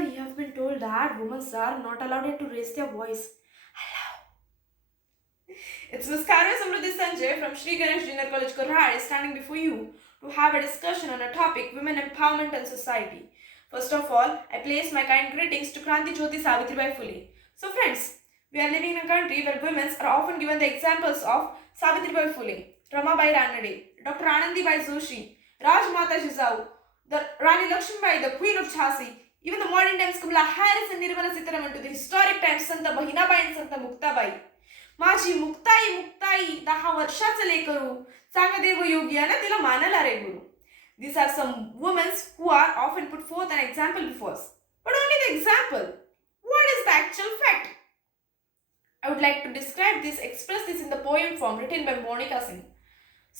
you have been told that women are not allowed to raise their voice. It's Ms. Karya Samruddhi Sanjay from Sri Ganesh Junior College, Korhad, standing before you to have a discussion on a topic women empowerment and society. First of all, I place my kind greetings to Kranti Jyoti Savitribai Phule. So friends, we are living in a country where women are often given the examples of Savitribai Phule, Ramabai Ranade, Dr. Anandibai Joshi, Rajmata Jizau, the Rani Lakshmibai, the Queen of Jhansi, even the modern times Kamala Harris and Nirmala Sitharaman to the historic times Santa Bahinabai and Santa Muktabai. माझी मुक्ताई मुक्ताई 10 वर्षाचं लेकरू सांगा देव योगी ना तिला मानाला रे गुरु. These are some women who are often put forth an example before us. But only the example. What is the actual fact? I would like to describe this, express this in the poem form written by Monica Singh.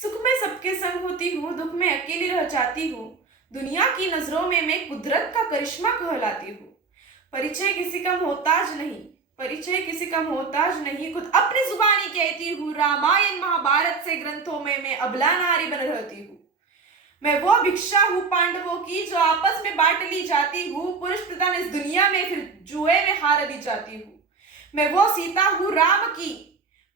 सुख में सबके संग होती हूँ, दुख में अकेली रह जाती हूँ, दुनिया की नजरों में मैं कुदरत का करिश्मा कहलाती हूँ. परिचय किसी का मोहताज नहीं, परिचय किसी का मोहताज नहीं, खुद अपनी जुबानी कहती हूँ, रामायण महाभारत से ग्रंथों में मैं अबला नारी बन रहती हूँ. मैं वो भिक्षा हूँ पांडवों की जो आपस में बांट ली जाती हूँ, पुरुष प्रधान इस दुनिया में फिर जुए में हार दी जाती हूँ. मैं वो सीता हूँ राम की,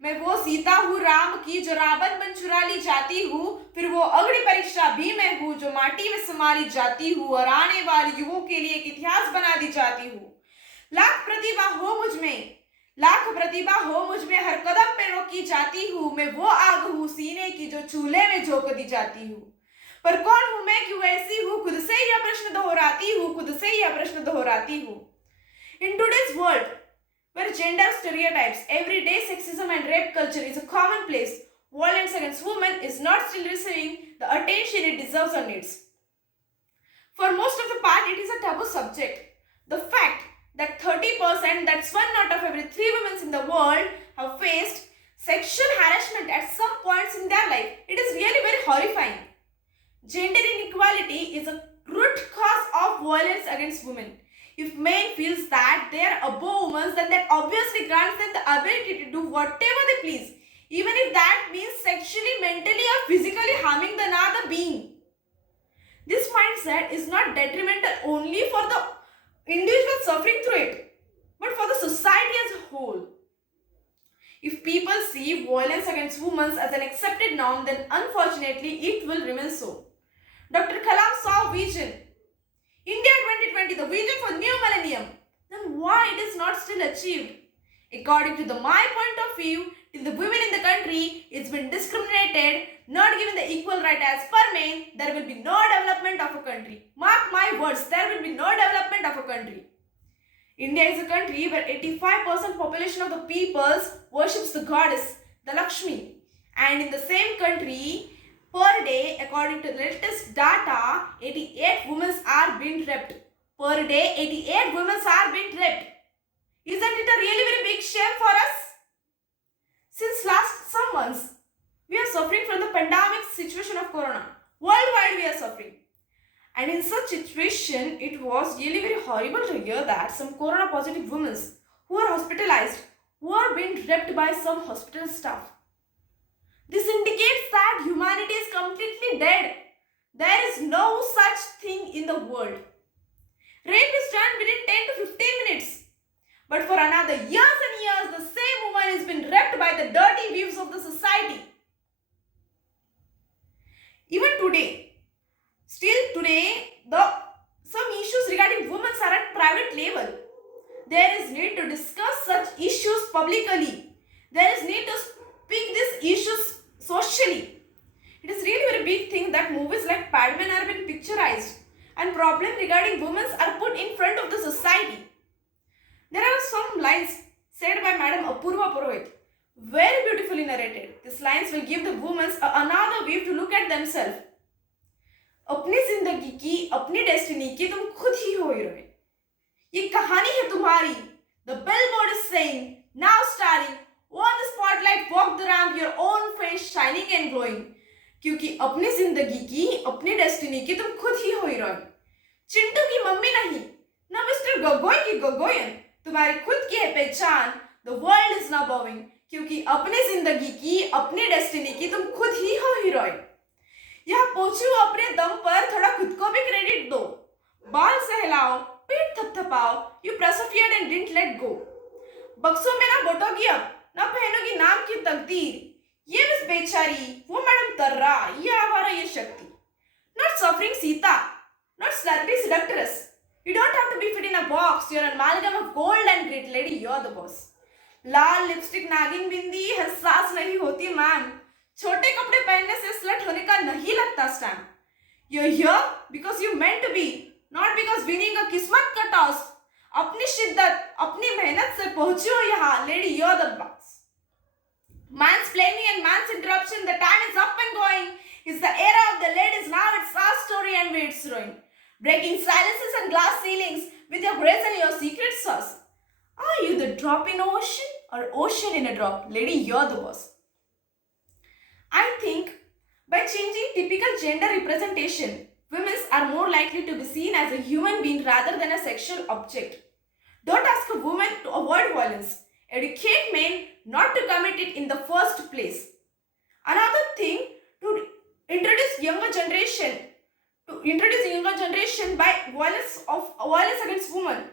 मैं वो सीता हूँ राम की जो रावण बन चुरा ली जाती हूँ, फिर वो अग्नि परीक्षा भी मैं हूँ जो माटी में समा ली जाती हूँ और आने वाले युगों के लिए एक इतिहास बना दी जाती हूँ. लाख प्रतिभा हो मुझ में, लाख प्रतिभा हो मुझ में, हर कदम पे रोकी जाती हूँ. मैं वो आग हूँ सीने की जो चूल्हे में झोंक दी जाती हूँ. पर कौन हूँ मैं, क्यों ऐसी हूँ, खुद से यह प्रश्न दोहराती हूँ, खुद से यह प्रश्न दोहराती हूँ. In today's world, where gender stereotypes, everyday sexism and rape culture is a commonplace, violence against women is not still receiving the attention it deserves or needs. For most of the part, it is a taboo subject. The fact that 30%, that's 1 out of every 3 women in the world, have faced sexual harassment at some points in their life, it is really very horrifying. Gender inequality is a root cause of violence against women. If men feels that they are above women, then that obviously grants them the ability to do whatever they please, even if that means sexually, mentally or physically harming the another being. This mindset is not detrimental only for the individual suffering through it, but for the society as a whole. If people see violence against women as an accepted norm, then unfortunately it will remain so. Dr. Kalam saw vision. India 2020, the vision for new millennium. Then why it is not still achieved? According to my point of view, till the women in the country is been discriminated, not given the equal right as per men, there will be no development of a country. Mark my words, there will be no development of a country. India is a country where 85% population of the peoples worships the goddess, the Lakshmi. And in the same country, per day, according to the latest data, 88 women are being raped. Per day, 88 women are being raped. Isn't it a really very big shame for us? Since last some months, we are suffering from the pandemic situation of corona. Worldwide we are suffering. And in such situation, it was really very horrible to hear that some corona positive women who are hospitalized were being raped by some hospital staff. This indicates that humanity is completely dead. There is no such thing in the world. Rape is done within 10 to 15 minutes. But for another years and years, the same woman is being raped by the dirty views of the society. Even today, still today, some issues regarding women are at private level. There is need to discuss such issues publicly. There is need to speak these issues socially. It is really very big thing that movies like Padman are being picturized and problems regarding women are put in front of the society. There are some lines said by Madam Apurva Purohit, very beautifully narrated. These lines will give the women another way to look at themselves. अपनी जिंदगी की, अपनी destiny की तुम खुद ही हो heroine. ये कहानी है तुम्हारी. The billboard is saying, now starring, on the spotlight, walk the ramp, your own face shining and glowing. क्योंकि अपनी जिंदगी की, अपनी डेस्टिनी की तुम खुद ही हो हीरोइन. चिंटू की मम्मी नहीं, ना मिस्टर गगोई की गगोयन. तुम्हारी खुद की है पहचान. The world is now bowing. क्योंकि अपनी जिंदगी की, अपनी डेस्टिनी की तुम खुद ही हो हीरोइन. यह पहुंचो अपने दम पर, थोड़ा खुद को भी क्रेडिट दो. बाल सहलाओ, पीठ थपथपाओ, you persevered and didn't let go. बक्सों में ना बोटोगी अब, ना पहनोगी नाम की तकदीर. ये मिस बेचारी, वो मैडम तर्रा, ये आवारा ये शक्ति. Not suffering Sita, not slutty seductress. You don't have to be fit in a box. You're an amalgam of gold and grit, lady. You're the boss. Lal lipstick नागिन बिंदी हसास नहीं होती मैम. छोटे कपड़े पहनने से स्लट होने का नहीं लगता stamp. You're here because you meant to be, not because winning a किस्मत का टॉस. अपनी शिद्दत, अपनी मेहनत से पहुंची हो यहाँ, lady. You're the boss. Mansplaining and man's interruption. The time is up and going. It's the era of the ladies now. It's our story and it's ruin. Breaking silences and glass ceilings with your grace and your secret sauce. Are you the drop in ocean or ocean in a drop? Lady, you're the boss. I think by changing typical gender representation, women are more likely to be seen as a human being rather than a sexual object. Don't ask a woman to avoid violence. Educate men not to commit it in the first place. Another thing, to introduce younger generation by violence against women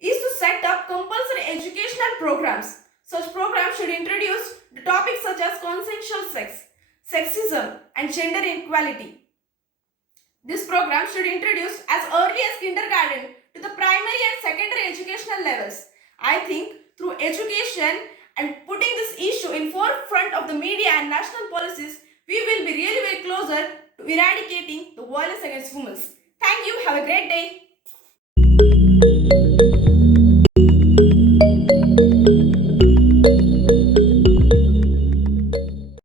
is to set up compulsory educational programs. Such programs should introduce the topics such as consensual sex, sexism, and gender equality. This program should introduce as early as kindergarten to the primary and secondary educational levels. I think through education and putting this issue in forefront of the media and national policies, we will be really very closer to eradicating the violence against women. Thank you. Have a great day.